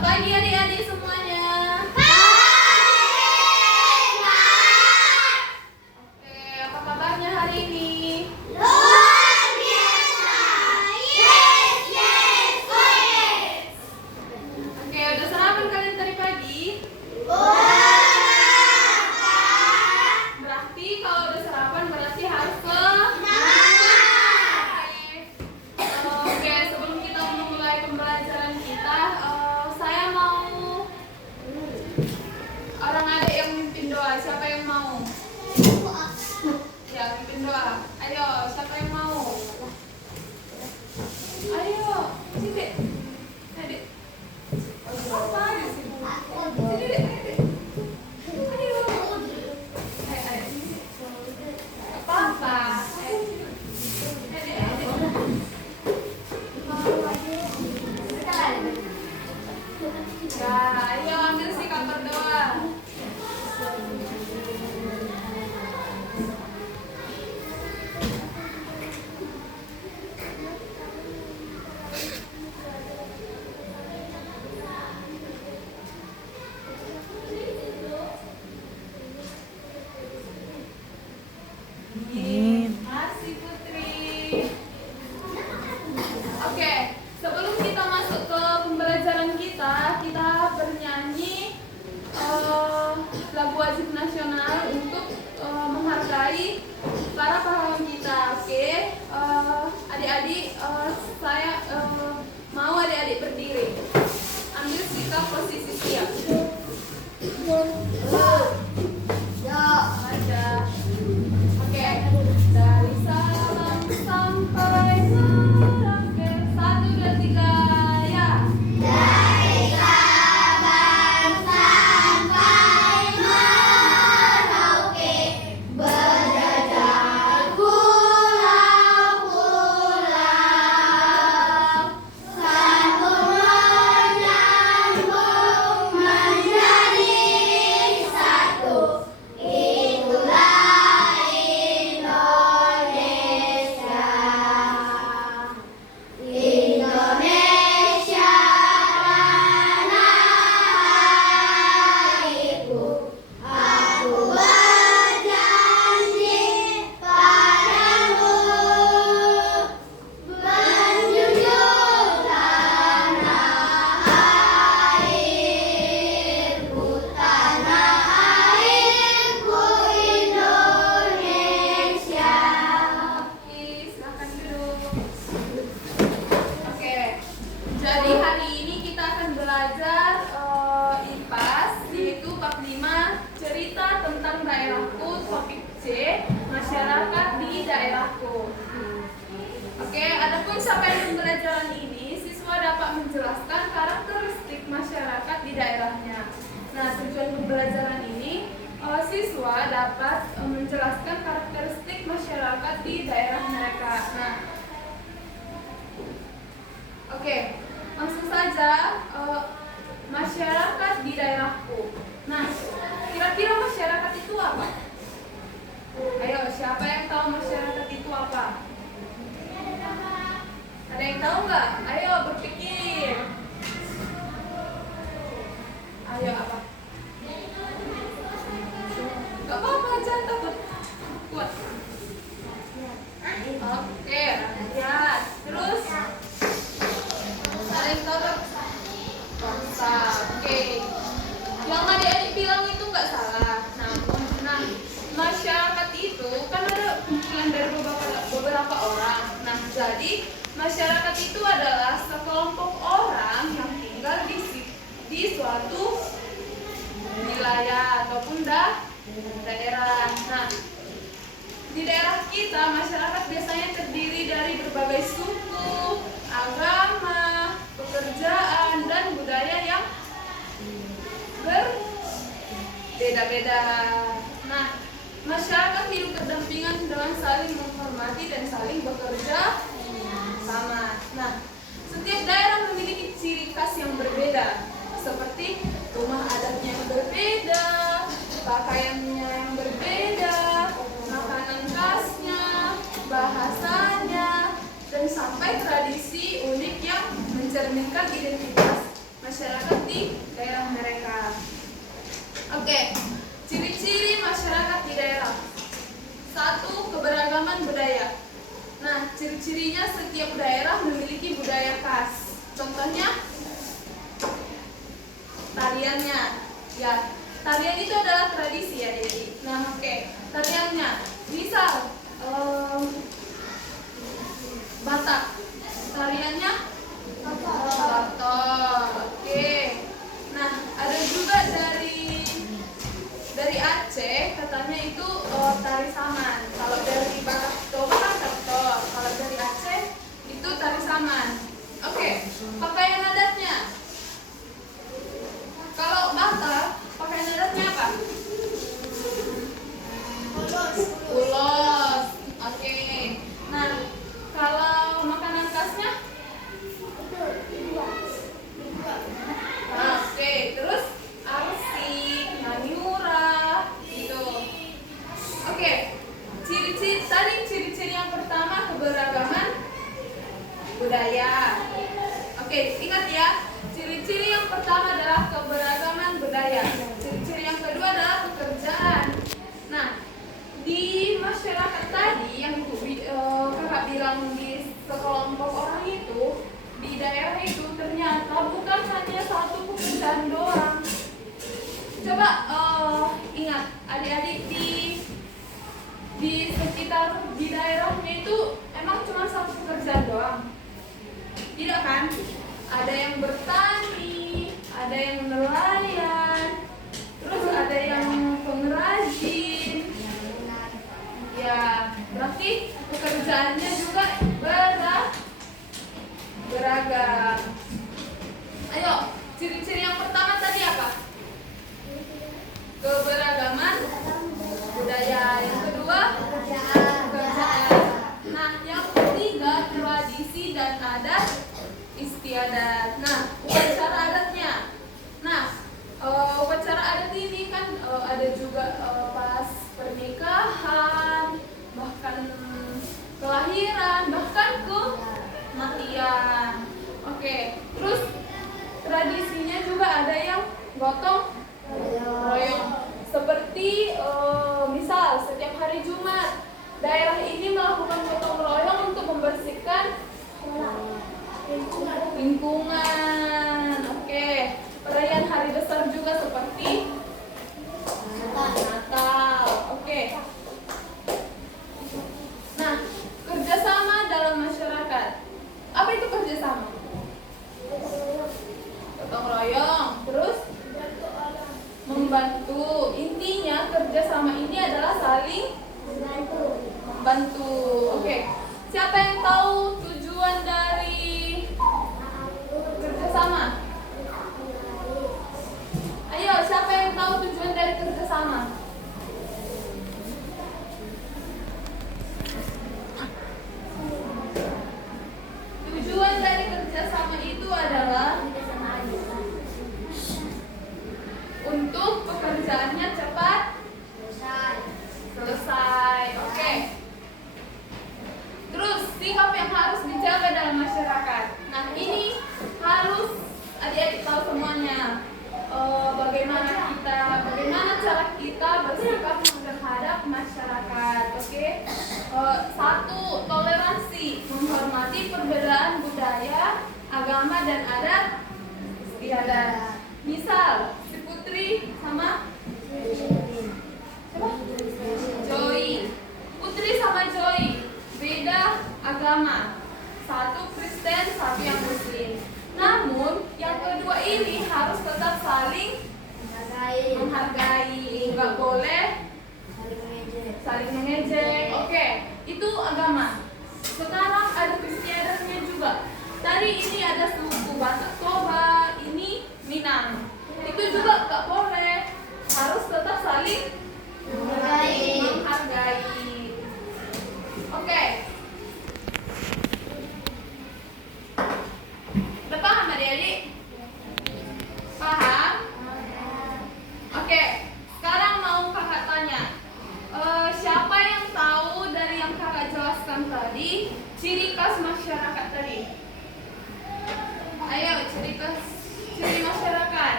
pagi adik-adik semuanya. Oke, apa kabarnya hari ini? Luar biasa. Yes, yes, oh yes. Oke, udah sarapan kalian tadi pagi? Berarti kalau udah sarapan berarti harus ke Oke, sebelum kita memulai pembelajaran kita, saya mau orang adik yang mimpin doa. Siapa yang mau? Ya, mimpin doa. Ayo, siapa yang mau? Ayo, sini. Adik. Apa di sini? Sini, Dek. Ayo. Ayo, sini. Apa? Ya, ayo ambil sikap berdoa. Kasih Putri. Oke, sebelum kita masuk ke pembelajaran kita bernyanyi lagu wajib nasional untuk menghargai para pahlawan kita. Oke, adik-adik, saya mau adik-adik berdiri. Ambil sikap posisi siap. Ada. Oke, dari Sabang sampai Merauke. 1, 2, 3, ya. Dari Sabang sampai Merauke, berjajah pulau-pulau, sambung menyambung menjadi satu. Itulah Indonesia. Indonesia tanah airku. Aku berjanji padamu, menjunjung tanah airku, Indonesia. Oke, silakan duduk. Oke, jadi hari ini kita akan belajar IPAS, yaitu bab 5, cerita tentang daerahku, topik C, masyarakat di daerahku. Oke, adapun capaian pembelajaran ini, siswa dapat menjelaskan karakteristik masyarakat di daerahnya. Nah, tujuan pembelajaran ini, siswa dapat menjelaskan karakteristik masyarakat di daerah mereka. Nah, oke, langsung saja, masyarakat di daerahku. Nah, kira-kira masyarakat itu apa? Ayo, siapa yang tahu masyarakat itu apa? Ada yang tahu nggak? Ayo berpikir. Ayo apa? Gak apa-apa, jangan takut. Kuat. Oke, lihat. Terus ada yang tahu nggak? Bangsa. Oke. Yang adik-adik bilang itu nggak salah. Nah, masyarakat itu kan ada kumpulan dari beberapa orang. Nah, jadi masyarakat itu adalah sekelompok orang yang tinggal di suatu wilayah ataupun daerah. Nah, di daerah kita masyarakat biasanya terdiri dari berbagai suku, agama, pekerjaan, dan budaya yang berbeda-beda. Nah, masyarakat hidup berdampingan dengan saling menghormati dan saling bekerja sama. Nah, setiap daerah memiliki ciri khas yang berbeda, seperti rumah adatnya yang berbeda, pakaiannya yang berbeda, makanan khasnya, bahasanya, dan sampai tradisi unik yang mencerminkan identitas masyarakat di mempertahankan budaya. Nah, ciri-cirinya setiap daerah memiliki budaya khas. Contohnya, tariannya. Ya, tarian itu adalah tradisi ya, jadi. Nah, oke. Tariannya, misal Batak. Tariannya Batak. Oke. Nah, ada juga dari Aceh, katanya itu tari saman. Kalau dari Batak Toba kan Ketor. Kalau dari Aceh itu tari saman. Oke, pakaian adatnya. Kalau Batak, pakaian adatnya apa? Ulos. Oke. Nah, kalau makanan khasnya? Oke, terus arsik, maniura, gitu. Oke, ciri-ciri yang pertama keberagaman budaya. Oke, ingat ya, ciri-ciri yang pertama adalah keberagaman budaya. Ciri-ciri yang kedua adalah pekerjaan. Nah, di masyarakat tadi yang kakak bilang di sekelompok orang itu, di daerah itu ternyata bukan hanya satu pekerjaan doang. Coba ingat, adik-adik di sekitar di daerahnya itu emang cuma satu pekerjaan doang? Tidak kan? Ada yang bertani, ada yang nelayan, terus ada yang pengrajin. Ya, berarti pekerjaannya juga beragam. Ayo, ciri-ciri yang pertama tadi apa? Keberagaman budaya. Yang kedua, pekerjaan. Nah, yang ketiga, tradisi dan adat istiadat. Nah, upacara adatnya. Nah, upacara adat ini kan ada juga pas pernikahan, bahkan kelahiran, bahkan kematian. Oke, terus tradisinya juga ada yang gotong royong. Seperti misal setiap hari Jumat, daerah ini melakukan gotong royong untuk membersihkan lingkungan. Oke, perayaan hari besar juga seperti Natal. Oke. Nah, kerjasama dalam masyarakat. Apa itu kerjasama? Gotong royong, terus membantu. Intinya kerjasama ini adalah saling membantu. Oke. Siapa yang tahu tujuan dari kerjasama? Ayo, siapa yang tahu tujuan dari kerjasama? Tujuan dari kerjasama itu adalah untuk pekerjaannya cepat selesai. Oke. Terus sikap yang harus dijaga dalam masyarakat. Nah, ini harus adik-adik tahu semuanya. Bagaimana cara kita bersikap terhadap masyarakat. Oke. Satu, toleransi, menghormati perbedaan budaya, agama dan adat istiadat. Misal, si Putri sama siapa? Joy. Putri sama Joy beda agama. Satu Kristen, satu yang Muslim. Namun, yang kedua ini harus tetap saling menghargai, nggak boleh saling mengejek. Oke, itu agama. Sekarang ada istiadatnya juga. Tadi ini ada suku Batak Toba, ini Minang. Itu juga nggak boleh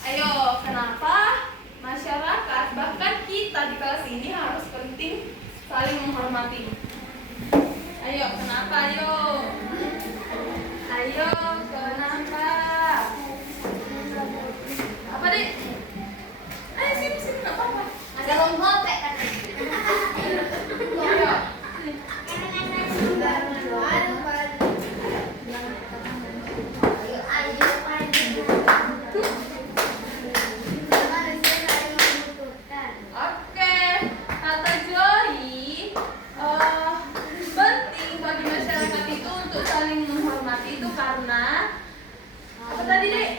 Ayo, kenapa masyarakat bahkan kita di kelas ini harus penting saling menghormati? Ayo, kenapa? Ayo, ayo, kenapa? Apa deh? Ayo sini sini nggak apa-apa. Ada lomba kan? Ayo. Oke, kata Joy, penting bagi masyarakat itu untuk saling menghormati itu karena apa tadi dek?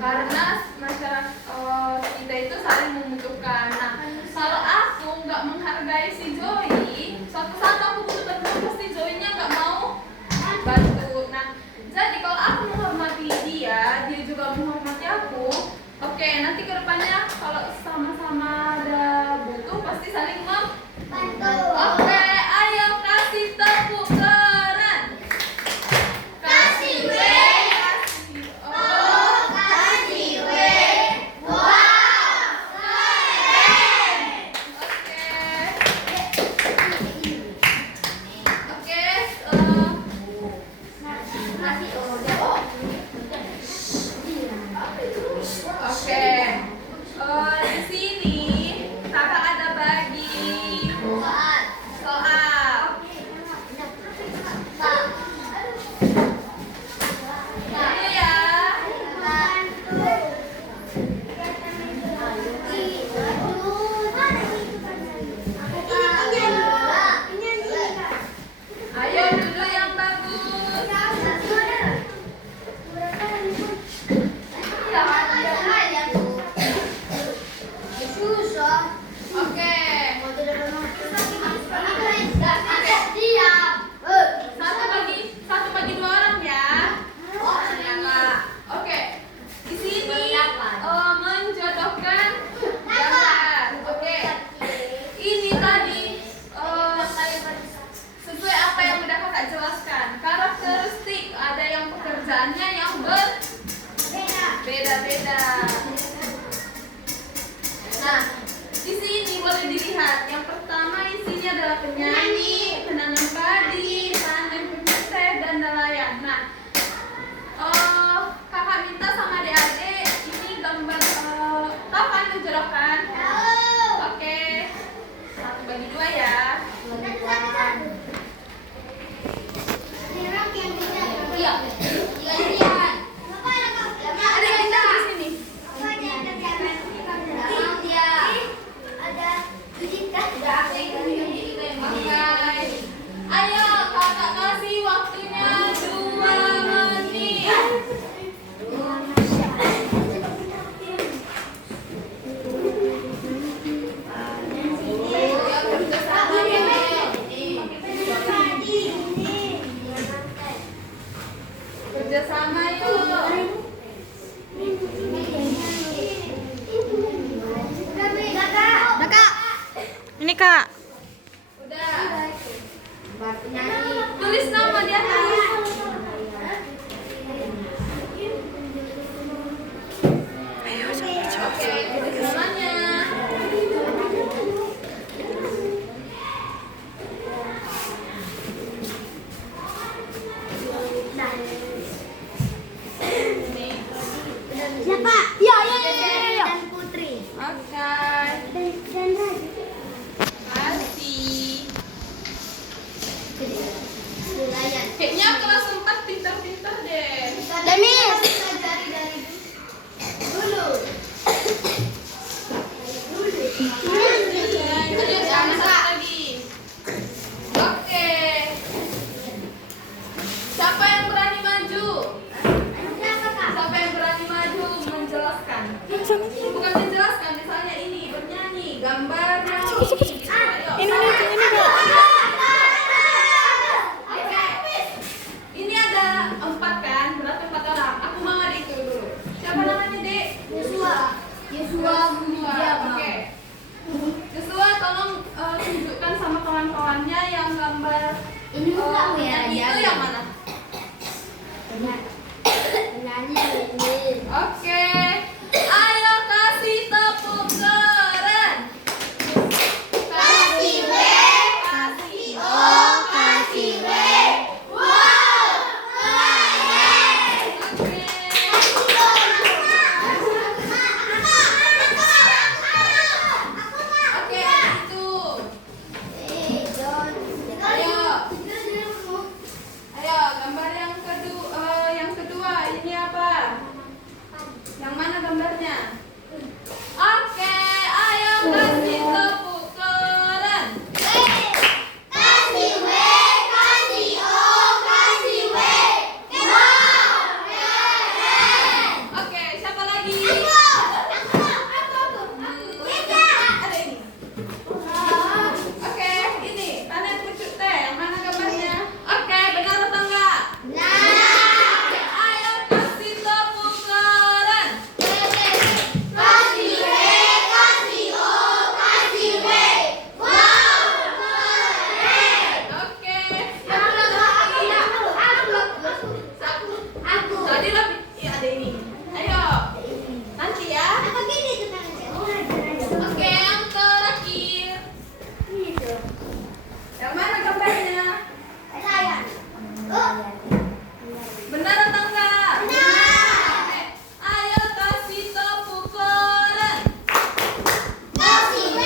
Karena masyarakat kita itu saling membutuhkan. Nah, kalau aku nggak menghargai si Joy, suatu saat aku butuh bantuan pasti Joy-nya nggak mau bantu. Nah, jadi kalau aku menghormati dia, dia juga menghormati aku. Oke, nanti ke depannya kalau sama-sama ada butuh pasti saling membantu. Oke, ayo kasih tepuk tangan. Kasih W. Kasih O. Kasih W. Wow. Oke. Oke, oke. Di sini kakak ada bagi soal. Ini ya. Ayo duduk yang bagus. Oke. Satu bagi dua orang ya. Ya Kak. Oke. Di sini menjodohkan gambar. Oke. Ini tadi sesuai apa yang udah kakak jelaskan. Karakteristik ada yang pekerjaannya yang berbeda-beda. Nah, di sini boleh dilihat. Yang pertama isinya adalah penyanyi, penanam padi, panen penyisir dan nelayan. Nah, kakak minta sama adik-adik ini gambar tahu kan menjodohkan? Oke. Satu bagi dua ya. Ada yang pindah di sini. Oke. Ayo kakak kasih waktunya 2 menit. Kerjasama yuk. Ini Kak. Udah. Tulis nama di atas. Oke, kerjasamanya. Siapa? Ya. Dan Putri. Oke. Dan Raja. Kasih. Nelayan. Kayaknya kelas 4 pintar-pintar deh. Demis. Pelajari dari dulu. Lanjut sama satu lagi. Oke. Siapa yang berani maju? Siapa yang berani maju menjelaskan? Bukan menjelaskan, misalnya ini bernyanyi, gambarnya ini. Ayo. Ini Kak. Oke. Ini ada 4 kan? Berarti 4 orang. Aku mau adik itu dulu. Siapa namanya, Dek? Yosua. Oke. Joshua tolong tunjukkan sama kawan-kawannya yang gambar Ini bukan ya, yang itu yang mana? Penyanyi ini. Oke. Yang mana gambarnya? Oke, ayo kasih tepuk tangan. Kasih W, kasih O, kasih W. Wow, keren. Oke, siapa lagi? Aku. Ada ini. Oke, ini tanda pucuk teh. Yang mana gambarnya? Oke, benar atau enggak? Nah. Ayo kasih tepuk tangan. Kasih W, kasih O, kasih W. Wow, keren. Oke, Aku. Aku. tadi lebih. Iya, ada ini. Ayo, nanti ya. Apa gini tuh tangannya? Oke, yang terakhir. Ini tuh. Yang mana gambarnya? Layan. Oh. Benar atau enggak? Benar. Ayo kasih tepuk tangan. Kasih W,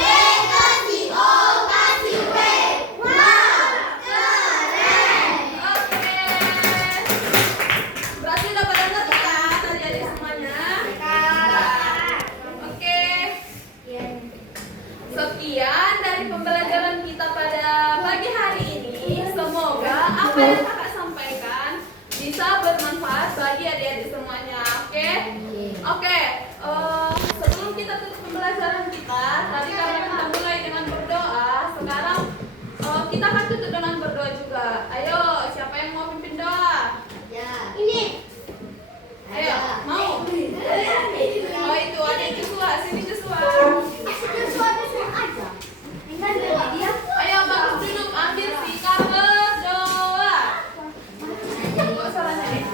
kasih O, kasih W. Wow, keren. Oke. Berarti udah pada ngerti kan adik-adik semuanya? Oke. Sekian dari pembelajaran kita pada pagi hari ini. Semoga apa yang kakak sampaikan bisa bermanfaat bagi adik-adik semuanya. Oke? Oke. Sebelum kita tutup pembelajaran kita, tadi kami telah mulai dengan berdoa. Sekarang kita akan tutup dengan berdoa juga. Ayo, siapa yang mau pimpin doa? Ya. Ini. Ayo, mau? Oh itu ada Joshua, sini Joshua. Suatu aja. Tinggal dia. Ayo bagus duduk, ambil sikap berdoa. Kok salahnya nih?